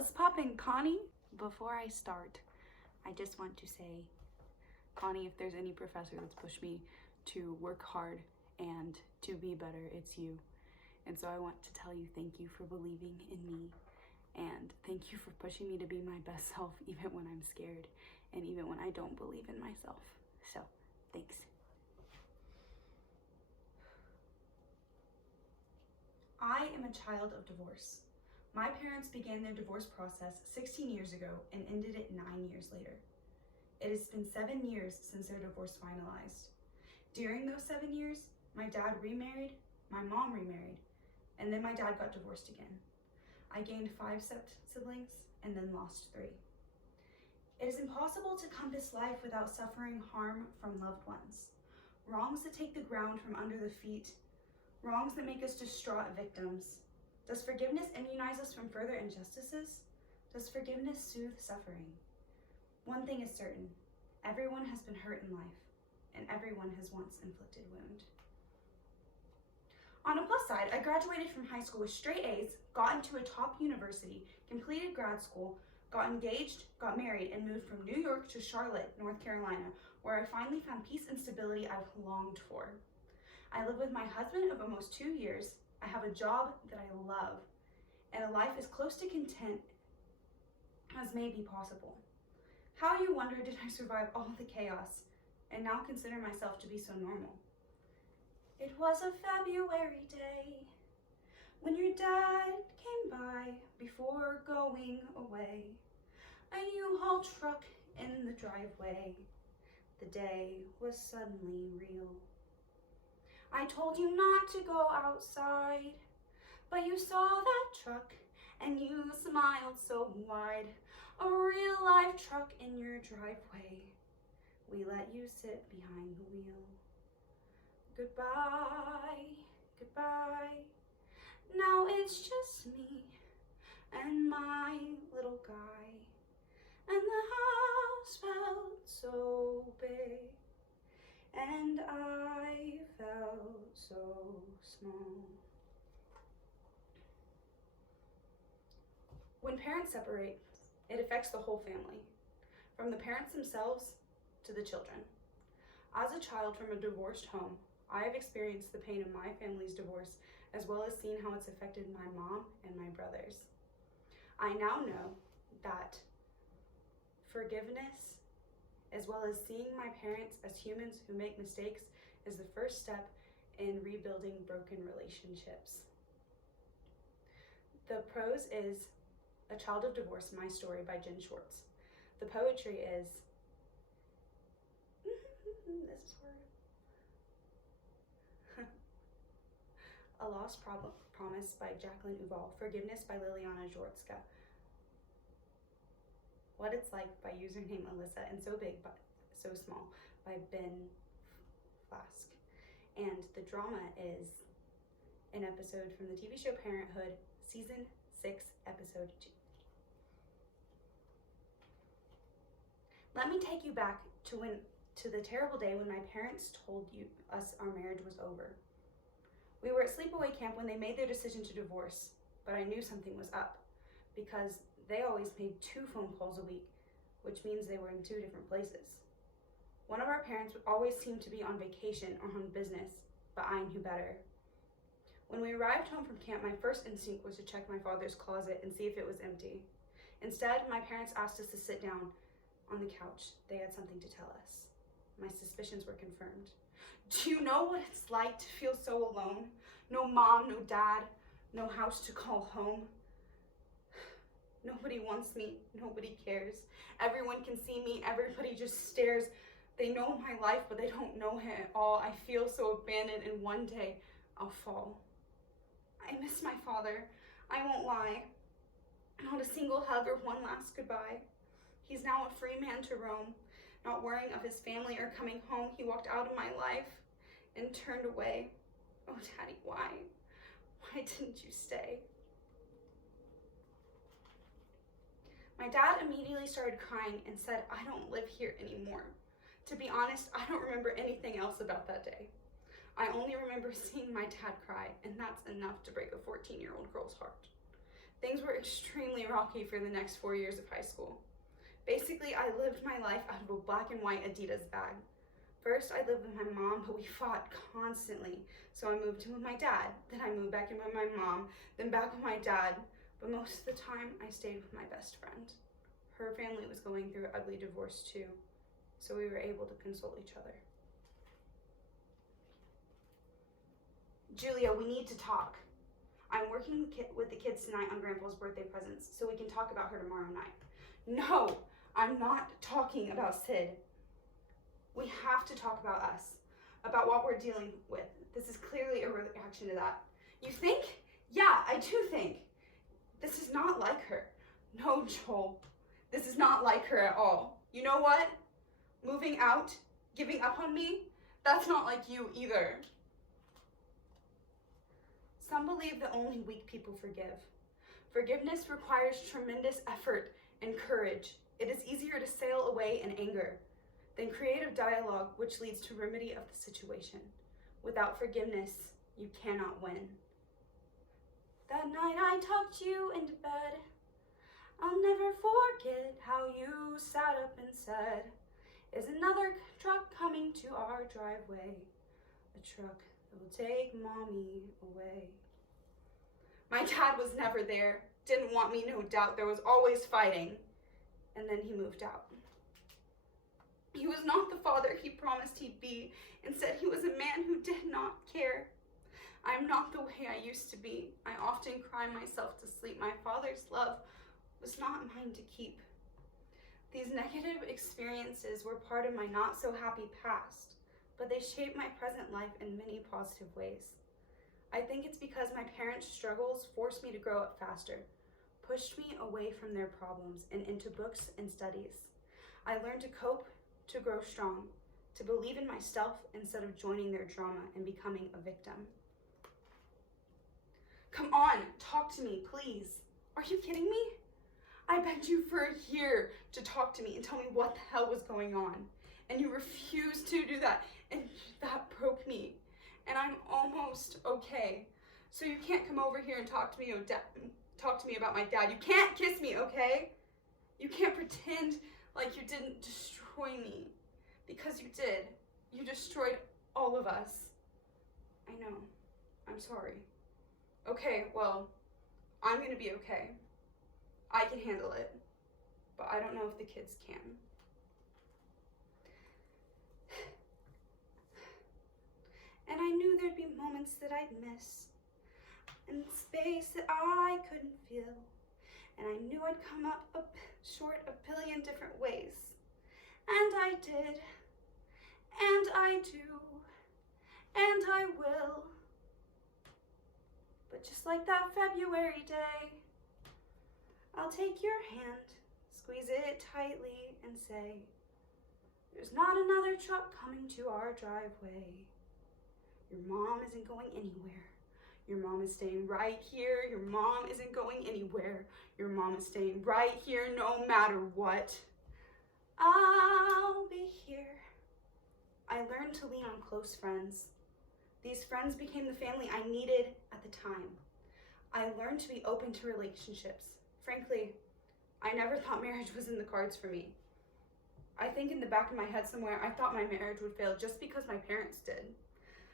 What's poppin', Connie? Before I start, I just want to say, Connie, if there's any professor that's pushed me to work hard and to be better, it's you. And so I want to tell you thank you for believing in me, and thank you for pushing me to be my best self even when I'm scared and even when I don't believe in myself. So, thanks. I am a child of divorce. My parents began their divorce process 16 years ago and ended it 9 years later. It has been 7 years since their divorce finalized. During those 7 years, my dad remarried, my mom remarried, and then my dad got divorced again. I gained 5 siblings and then lost 3. It is impossible to compass life without suffering harm from loved ones. Wrongs that take the ground from under the feet, wrongs that make us distraught victims. Does forgiveness immunize us from further injustices? Does forgiveness soothe suffering? One thing is certain, everyone has been hurt in life, and everyone has once inflicted wound. On a plus side, I graduated from high school with straight A's, got into a top university, completed grad school, got engaged, got married, and moved from New York to Charlotte, North Carolina, where I finally found peace and stability I've longed for. I live with my husband of almost 2 years. I have a job that I love, and a life as close to content as may be possible. How, you wonder, did I survive all the chaos and now consider myself to be so normal? It was a February day when your dad came by before going away. A U-Haul truck in the driveway. The day was suddenly real. I told you not to go outside, but you saw that truck and you smiled so wide. A real life truck in your driveway. We let you sit behind the wheel. Goodbye, goodbye. Now it's just me and my little guy. And the house felt so big, and I felt so small. When parents separate, it affects the whole family, from the parents themselves to the children. As a child from a divorced home, I have experienced the pain of my family's divorce, as well as seen how it's affected my mom and my brothers. I now know that forgiveness, as well as seeing my parents as humans who make mistakes, is the first step in rebuilding broken relationships. The prose is A Child of Divorce, My Story by Jen Schwartz. The poetry is, this is hard. A Lost Promise by Jacqueline Uval. Forgiveness by Liliana Zhortska. What It's Like by username Alyssa, and So Big but So Small by Ben Flask. And the drama is an episode from the TV show Parenthood, season 6, episode 2. Let me take you back to the terrible day when my parents told us our marriage was over. We were at sleepaway camp when they made their decision to divorce, but I knew something was up because they always made 2 phone calls a week, which means they were in 2 different places. One of our parents always seemed to be on vacation or on business, but I knew better. When we arrived home from camp, my first instinct was to check my father's closet and see if it was empty. Instead, my parents asked us to sit down on the couch. They had something to tell us. My suspicions were confirmed. Do you know what it's like to feel so alone? No mom, no dad, no house to call home. Nobody wants me, nobody cares. Everyone can see me, everybody just stares. They know my life, but they don't know it at all. I feel so abandoned, and one day I'll fall. I miss my father, I won't lie. Not a single hug or one last goodbye. He's now a free man to roam, not worrying of his family or coming home. He walked out of my life and turned away. Oh, Daddy, why? Why didn't you stay? My dad immediately started crying and said, I don't live here anymore. To be honest, I don't remember anything else about that day. I only remember seeing my dad cry, and that's enough to break a 14-year-old girl's heart. Things were extremely rocky for the next 4 years of high school. Basically, I lived my life out of a black and white Adidas bag. First, I lived with my mom, but we fought constantly. So I moved in with my dad, then I moved back in with my mom, then back with my dad. But most of the time, I stayed with my best friend. Her family was going through an ugly divorce too, so we were able to console each other. Julia, we need to talk. I'm working with the kids tonight on Grandpa's birthday presents, so we can talk about her tomorrow night. No, I'm not talking about Sid. We have to talk about us, about what we're dealing with. This is clearly a reaction to that. You think? Yeah, I do think. This is not like her. No, Joel, this is not like her at all. You know what? Moving out, giving up on me, that's not like you either. Some believe that only weak people forgive. Forgiveness requires tremendous effort and courage. It is easier to sail away in anger than creative dialogue, which leads to remedy of the situation. Without forgiveness, you cannot win. That night I tucked you into bed. I'll never forget how you sat up and said, "Is another truck coming to our driveway? A truck that will take mommy away." My dad was never there. Didn't want me, no doubt. There was always fighting. And then he moved out. He was not the father he promised he'd be. Instead, he was a man who did not care. I am not the way I used to be. I often cry myself to sleep. My father's love was not mine to keep. These negative experiences were part of my not so happy past, but they shaped my present life in many positive ways. I think it's because my parents' struggles forced me to grow up faster, pushed me away from their problems and into books and studies. I learned to cope, to grow strong, to believe in myself instead of joining their drama and becoming a victim. Come on, talk to me, please. Are you kidding me? I begged you for a year to talk to me and tell me what the hell was going on. And you refused to do that, and that broke me. And I'm almost okay. So you can't come over here and talk to me about my dad. You can't kiss me, okay? You can't pretend like you didn't destroy me, because you did. You destroyed all of us. I know. I'm sorry. Okay, well, I'm gonna be okay. I can handle it, but I don't know if the kids can. And I knew there'd be moments that I'd miss, and space that I couldn't feel. And I knew I'd come up short a billion different ways. And I did, and I do, and I will. But just like that February day, I'll take your hand, squeeze it tightly, and say, "There's not another truck coming to our driveway. Your mom isn't going anywhere. Your mom is staying right here. Your mom isn't going anywhere. Your mom is staying right here no matter what. I'll be here." I learned to lean on close friends. These friends became the family I needed at the time. I learned to be open to relationships. Frankly, I never thought marriage was in the cards for me. I think in the back of my head somewhere, I thought my marriage would fail just because my parents did.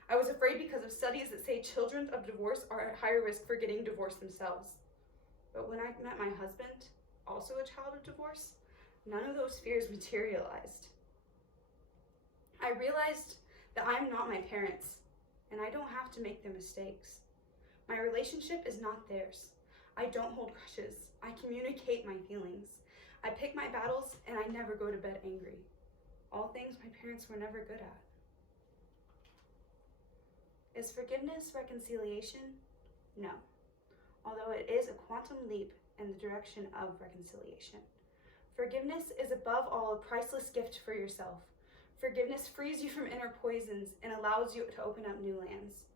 I was afraid because of studies that say children of divorce are at higher risk for getting divorced themselves. But when I met my husband, also a child of divorce, none of those fears materialized. I realized that I'm not my parents, and I don't have to make their mistakes. My relationship is not theirs. I don't hold grudges. I communicate my feelings. I pick my battles, and I never go to bed angry. All things my parents were never good at. Is forgiveness reconciliation? No, although it is a quantum leap in the direction of reconciliation. Forgiveness is above all a priceless gift for yourself. Forgiveness frees you from inner poisons and allows you to open up new lands.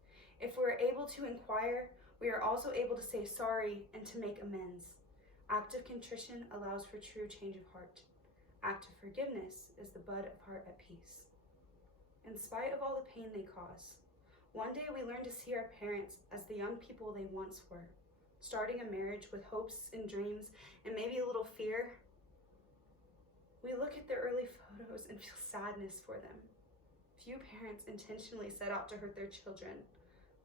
If we're able to inquire, we are also able to say sorry and to make amends. Active contrition allows for true change of heart. Active forgiveness is the bud of heart at peace. In spite of all the pain they cause, one day we learn to see our parents as the young people they once were. starting a marriage with hopes and dreams and maybe a little fear. We look at their early photos and feel sadness for them. Few parents intentionally set out to hurt their children,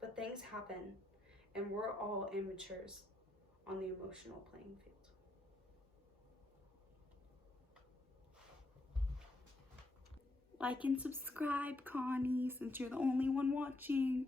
but things happen, and we're all amateurs on the emotional playing field. Like and subscribe, Connie, since you're the only one watching.